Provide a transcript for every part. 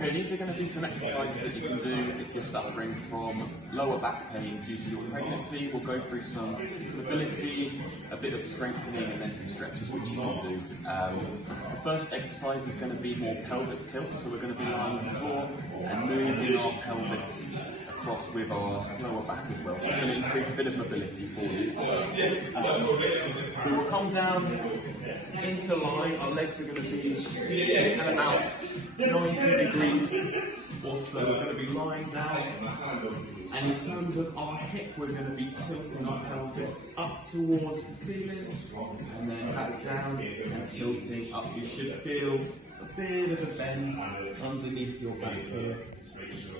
Okay, these are going to be some exercises that you can do if you're suffering from lower back pain due to your pregnancy. We'll go through some mobility, a bit of strengthening, and then some stretches which you can do. The first exercise is going to be more pelvic tilt, so we're going to be lying on the floor and moving our pelvis across with our lower back as well. So we're going to increase a bit of mobility for you. So we'll come down into line. Our legs are going to be at about 90 degrees or so. We're going to be lying down, and in terms of our hip, we're going to be tilting our pelvis up towards the ceiling and then back down and tilting up. You should feel a bit of a bend underneath your back here.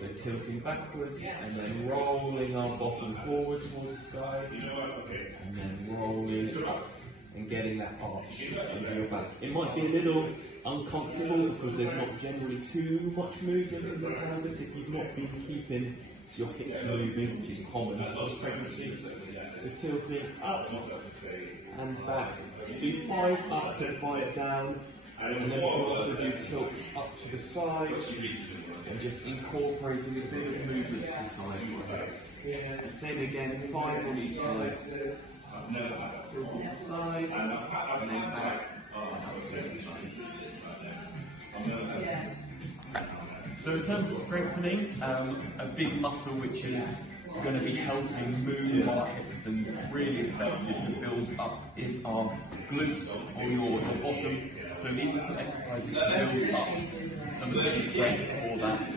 So tilting backwards and then rolling our bottom forward towards the sky and then rolling up and getting that arch into your back. It might be a little uncomfortable because there's not generally too much movement in the pelvis if you've not been keeping your hips moving, which is common in pregnancy. So tilting up and back. Do 5 up and 5 down, and then we can also do tilts up to the side and just incorporating a bit of movement to the side. And same again, 5 on each side. Tilt to the side, and then back, and up to the side. So in terms of strengthening, a big muscle which is going to be helping move our hips and really effective to build up is our glutes or your bottom. So these are some exercises to build up some of the strength for that.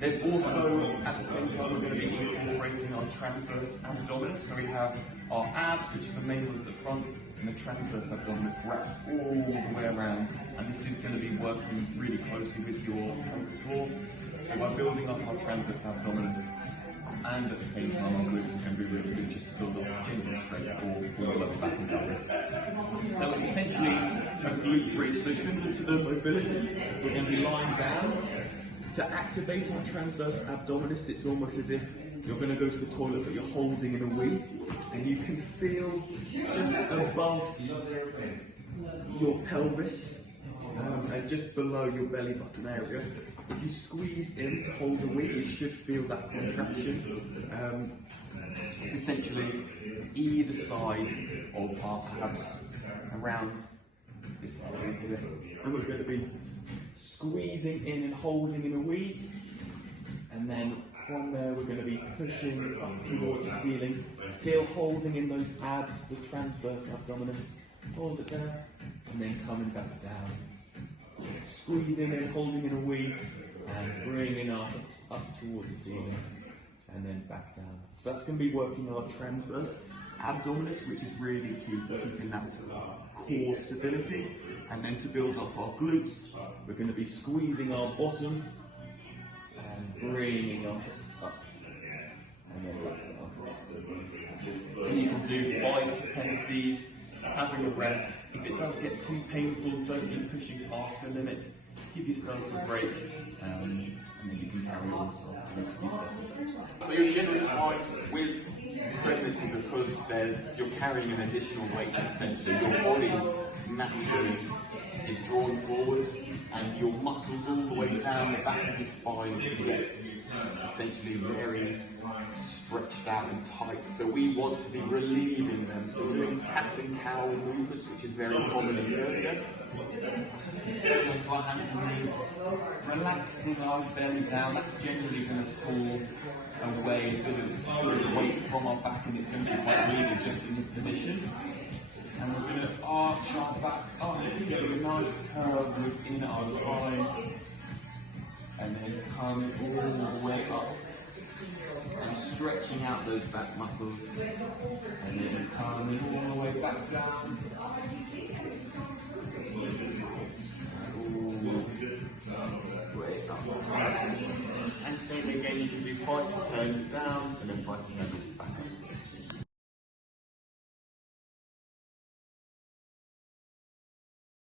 There's also, at the same time, we're going to be incorporating our transverse abdominis. So we have our abs, which are the main ones at the front, and the transverse abdominis wraps all the way around. And this is going to be working really closely with your pelvic floor. So by building up our transverse abdominis, and at the same time our glutes is going to be really good just to build up general strength for the lower back and pelvis. So it's essentially a glute bridge. So similar to the mobility, we're going to be lying down. To activate our transverse abdominis, it's almost as if you're going to go to the toilet but you're holding in a wee, and you can feel just above your pelvis and just below your belly button area. If you squeeze in to hold a wee, you should feel that contraction. It's essentially either side of our abs around this area here, and we're going to be squeezing in and holding in a wee, and then from there we're going to be pushing up towards the ceiling, still holding in those abs, the transverse abdominis. Hold it there, and then coming back down. Squeezing in, holding in a wee, and bringing our hips up towards the ceiling, and then back down. So that's going to be working our transverse abdominis, which is really key for keeping that core stability. And then to build up our glutes, we're going to be squeezing our bottom and bringing our hips up, and then back down. And you can do 5 to 10 of these, having a rest. If it does get too painful, don't be pushing past the limit. Give yourself a break, and then you can carry on. So you're generally fine with pregnancy because you're carrying an additional weight. Essentially, your body naturally is drawn forward, and your muscles all the way down the back of your spine get essentially very stretched out and tight. So we want to be relieving them. So we're doing cat and cow movements, which is very common in yoga. Onto our hands and knees, relaxing our belly down. That's generally going to pull away a bit of weight from our back, and it's going to be quite weird just in this position. And we're going to arch our back up, getting a nice curve within our spine, and then coming all the way up and stretching out those back muscles, and then coming all the way back down. Way up. And same again, you can do 5 to turns down and then 5 to turns back up.